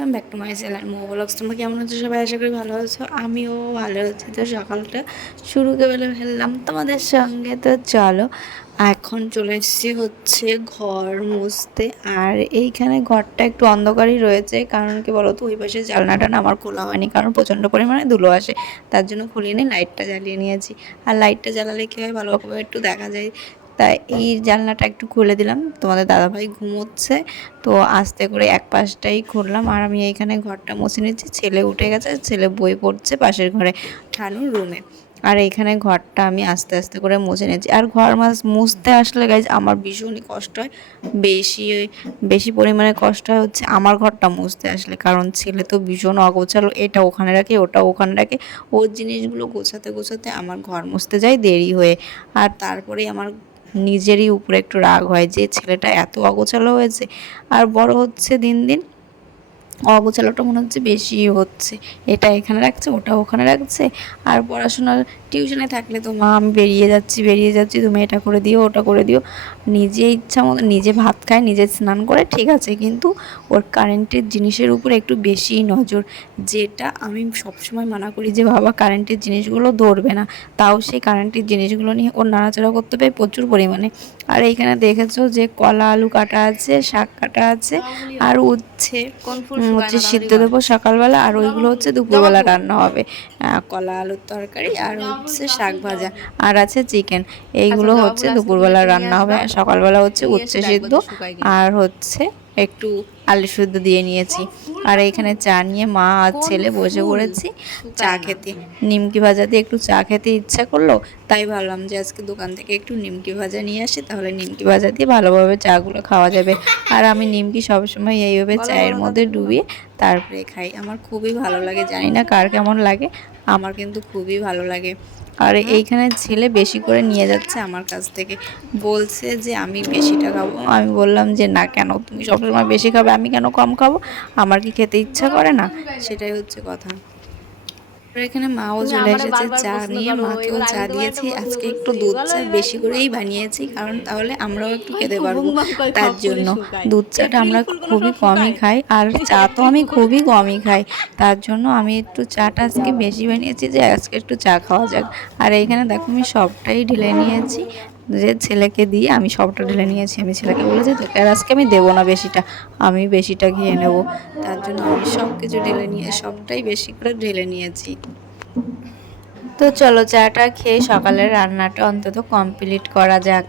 Welcome back to my channel মো vlogs. তোমরা কেমন আছো সবাই? আশা করি ভালো আছো, আমিও ভালো আছি। তো সকালটা শুরু করে ফেললাম তোমাদের সঙ্গে। তো চলো, এখন চলে এসেছি হচ্ছে ঘর মুছতে। আর এইখানে ঘরটা একটু অন্ধকারই রয়েছে, কারণ কি বলতো, ওই পাশে জানলাটা না আমার খোলা হয়নি, কারণ প্রচণ্ড পরিমাণে ধুলো আসে। তার জন্য খুলিয়ে লাইটটা জ্বালিয়ে নিয়েছি। আর লাইটটা জ্বালালে কী হয়, ভালোভাবে একটু দেখা যায়। তাই এই জানলাটা একটু খুলে দিলাম। তোমাদের দাদাভাই ঘুমোচ্ছে, তো আস্তে করে এক পাশটাই খুললাম। আর আমি এইখানে ঘরটা মুছে নিচ্ছি। ছেলে উঠে গেছে, ছেলে বই পড়ছে পাশের ঘরে ঠানুর রুমে। আর এইখানে ঘরটা আমি আস্তে আস্তে করে মুছে নিচ্ছি। আর ঘর মুছতে আসলে গাইজ আমার ভীষণই কষ্ট হয়, বেশি বেশি পরিমাণে কষ্ট হয় হচ্ছে আমার ঘরটা মুছতে আসলে, কারণ ছেলে তো ভীষণ অগোছালো, এটা ওখানে রাখে ওটা ওখানে রাখে। ওর জিনিসগুলো গোছাতে গোছাতে আমার ঘর মুছতে যায় দেরি হয়ে। আর তারপরে আমার নিজেরই উপরে একটু রাগ হয় যে ছেলেটা এত অগোছালো হয়েছে। আর বড় হচ্ছে দিন দিন, অগোছালোটা মনে হচ্ছে বেশি হচ্ছে, এটা এখানে রাখছে ওটা ওখানে রাখছে। আর পড়াশোনার টিউশনে থাকলে তো মা আমি বেরিয়ে যাচ্ছি তুমি এটা করে দিও ওটা করে দিও। নিজে ইচ্ছা মতো নিজে ভাত খায়, নিজে স্নান করে, ঠিক আছে, কিন্তু ওর কারেন্টের জিনিসের উপর একটু বেশি নজর। যেটা আমি সবসময় মানা করি যে বাবা কারেন্টের জিনিসগুলো ধরবে না, তাও সেই কারেন্টের জিনিসগুলো নিয়ে ওর নাড়াচাড়া করতে পারে প্রচুর পরিমাণে। আর এইখানে দেখেছো যে কলা আলু কাটা আছে, শাক কাটা আছে, আর উচ্ছে হচ্ছে সিদ্ধ দেবো সকালবেলা। আর ওইগুলো হচ্ছে দুপুরবেলা রান্না হবে। কলা আলুর তরকারি আর হচ্ছে শাক ভাজা, আর আছে চিকেন। এইগুলো হচ্ছে দুপুরবেলা রান্না হবে। সকালবেলা হচ্ছে উচ্ছে সিদ্ধ আর হচ্ছে একটু আলু সিদ্ধ দিয়ে নিয়েছি। আর এইখানে চা নিয়ে মা আর ছেলে বসে পড়েছি চা খেতে। নিমকি ভাজা দিয়ে একটু চা খেতে ইচ্ছা করলো, তাই ভাবলাম যে আজকে দোকান থেকে একটু নিমকি ভাজা নিয়ে আসি, তাহলে নিমকি ভাজা দিয়ে ভালোভাবে চাগুলো খাওয়া যাবে। আর আমি নিমকি সবসময় এইভাবে চায়ের মধ্যে ডুবিয়ে তারপরে খাই, আমার খুবই ভালো লাগে। জানি না কার কেমন লাগে, আমার কিন্তু খুবই ভালো লাগে। আর এইখানে ছেলে বেশি করে নিয়ে যাচ্ছে আমার কাছ থেকে, বলছে যে আমি বেশিটা খাবো। আমি বললাম যে না, কেন তুমি সবসময় বেশি খাবে, আমি কেন কম খাবো? আমার কি খেতে ইচ্ছা করে না? সেটাই হচ্ছে কথা। এখানে মাও চলে এসেছে চা নিয়ে, মাকেও চা দিয়েছি। আজকে একটু দুধ চা বেশি করেই বানিয়েছি, কারণ তাহলে আমরাও একটু খেতে পারবো। তার জন্য দুধ চাটা আমরা খুবই কমই খাই, আর চা তো আমি খুবই কমই খাই। তার জন্য আমি একটু চাটা আজকে বেশি বানিয়েছি, যে আজকে একটু চা খাওয়া যাক। আর এইখানে দেখো আমি সবটাই ঢেলে নিয়েছি, যে ছেলেকে দিয়ে আমি সবটা ঢেলে নিয়েছি। আমি ছেলেকে বলেছি তোকে আর আজকে আমি দেবো না বেশিটা, আমি বেশিটা খেয়ে নেব। তার জন্য আমি সব কিছু ঢেলে নিয়ে সবটাই বেশি করে ঢেলে নিয়েছি। তো চলো চাটা খেয়ে সকালের রান্নাটা অন্তত কমপ্লিট করা যাক।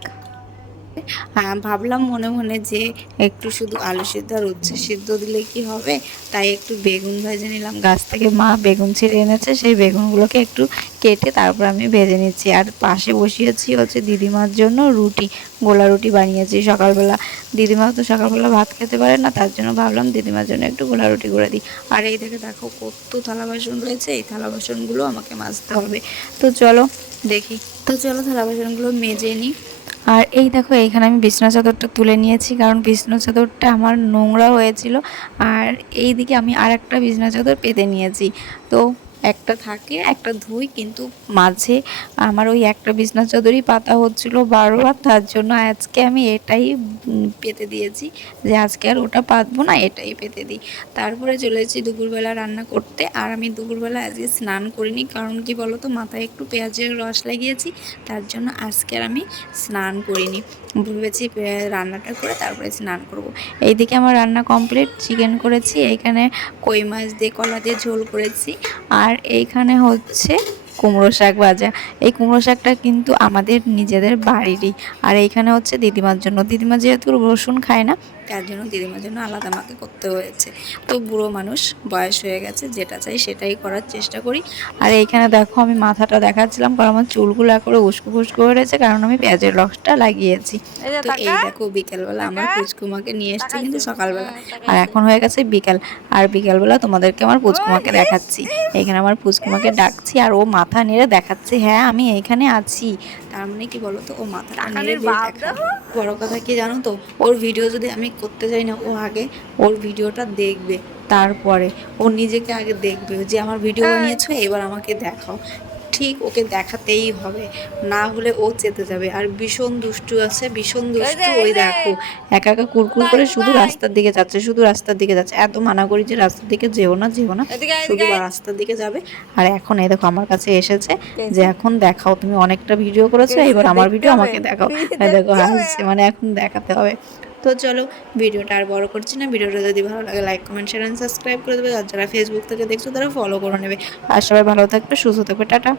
হ্যাঁ, ভাবলাম মনে মনে যে একটু শুধু আলু সিদ্ধ আর উচ্ছে সিদ্ধ দিলে কি হবে, তাই একটু বেগুন ভেজে নিলাম। গাছ থেকে মা বেগুন ছিঁড়ে এনেছে, সেই বেগুনগুলোকে একটু কেটে তারপর আমি ভেজে নিচ্ছি। আর পাশে বসিয়েছি হচ্ছে দিদিমার জন্য রুটি, গোলা রুটি বানিয়েছি সকালবেলা। দিদিমা তো সকালবেলা ভাত খেতে পারে না, তার জন্য ভাবলাম দিদিমার জন্য একটু গোলা রুটি করে দিই। আর এই দেখে দেখো কত থালা বাসন রয়েছে, এই থালা বাসনগুলো আমাকে মাজতে হবে। তো চলো দেখি, তো চলো থালা বাসনগুলো মেজে নিই। আর এই দেখো এইখানে আমি বিছানা চাদরটা তুলে নিয়েছি, কারণ বিছানা চাদরটা আমার নোংরা হয়েছিল। আর এই দিকে আমি আর একটা বিছানা চাদর পেতে নিয়েছি। তো একটা থাকে একটা ধুই, কিন্তু মাঝে আমার ওই একটা বিছানা চাদরই পাতা হচ্ছিল বারবার। তার জন্য আজকে আমি এটাই পেতে দিয়েছি, যে আজকে আর ওটা পাতবো না, এটাই পেতে দিই। তারপরে চলে এসেছি দুপুরবেলা রান্না করতে। আর আমি দুপুরবেলা আজকে স্নান করিনি, কারণ কি বলো তো, মাথায় একটু পেঁয়াজের রস লাগিয়েছি, তার জন্য আজকে আর আমি স্নান করিনি। ভেবেছি রান্নাটা করে তারপরে স্নান করব। এইদিকে আমার রান্না কমপ্লিট, চিকেন করেছি, এইখানে কই মাছ দিয়ে কলা দিয়ে ঝোল করেছি, আর এইখানে হচ্ছে কুমড়ো শাক ভাজা। এই কুমড়ো শাকটা কিন্তু আমাদের নিজেদের বাড়িরই। আর এইখানে হচ্ছে দিদিমার জন্য, দিদিমা যেহেতু রসুন খায় না, তার জন্য দিদিমার জন্য আলাদা আমাকে করতে হয়েছে। তো বুড়ো মানুষ, বয়স হয়ে গেছে, যেটা চাই সেটাই করার চেষ্টা করি। আর এইখানে দেখো আমি মাথাটা দেখাচ্ছিলাম, কারণ আমার চুলগুলো করে উস্কো ফুস্কো হয়ে রয়েছে, কারণ আমি পেঁয়াজের রসটা লাগিয়েছি। তো এই দেখো বিকেলবেলা আমার পুচকুমাকে নিয়ে এসছে কিন্তু সকালবেলা, আর এখন হয়ে গেছে বিকেল। আর বিকেলবেলা তোমাদেরকে আমার পুচকুমাকে দেখাচ্ছি। এখানে আমার পুচকুমাকে ডাকছি, আর ও মাথা নেড়ে দেখাচ্ছে হ্যাঁ আমি এইখানে আছি। তার মানে কি বলো তো, ও মাথাটা নেড়ে বেশ দেখায়। বড় কথা কি জানো তো, ওর ভিডিও যদি আমি করতে যাই না, ও আগে ওর ভিডিওটা দেখবে, তারপরে ও নিজেকে আগে দেখবে যে আমার ভিডিও বানিয়েছো, এবার আমাকে দেখাও। ঠিক ওকে দেখাতেই হবে, না হলে ও চেতে যাবে। আর ভীষণ দুষ্টু আছে, ভীষণ দুষ্টু। ওই দেখো একা একা কুরকুর করে শুধু রাস্তার দিকে যাচ্ছে, শুধু রাস্তার দিকে যাচ্ছে। এত মানা করি যে রাস্তার দিকে যেও না, যেও না, শুধু রাস্তার দিকে যাবে। আর এখন এই দেখো আমার কাছে এসেছে যে এখন দেখাও, তুমি অনেকটা ভিডিও করেছো, এবার আমার ভিডিও আমাকে দেখাও। এই দেখো হাসছে, মানে এখন দেখাতে হবে। তো চলো, ভিডিওটা আর বড় করছি না। ভিডিওটা যদি ভালো লাগে like comment share and subscribe করে দেবে। আর যারা ফেসবুক থেকে দেখছো তারা ফলো করে নেবে। আর সবাই ভালো থাকবে, সুস্থ থাকবে, টাটা।